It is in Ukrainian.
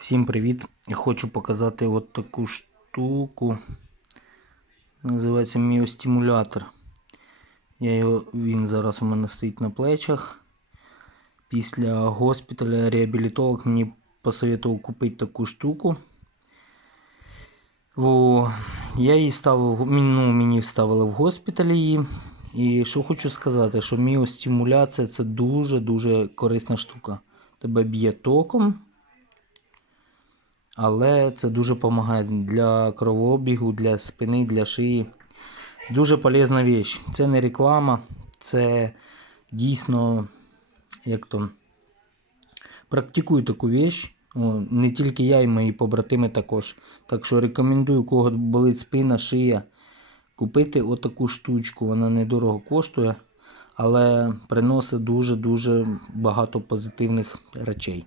Всім привіт! Хочу показати от таку штуку. Називається міостимулятор. Я його, він зараз у мене стоїть на плечах. Після госпіталя реабілітолог мені посоветував купити таку штуку. О, я її ставив, ну, мені вставили в госпіталі її. І що хочу сказати, що міостимуляція це дуже-дуже корисна штука. Тебе б'є током, але це дуже допомагає для кровообігу, для спини, для шиї. Дуже полезна річ. Це не реклама, це дійсно як то практикую таку віч. Не тільки я і мої побратими також. Так що рекомендую, кого болить спина, шия, купити отаку штучку. Вона недорого коштує, але приносить дуже-дуже багато позитивних речей.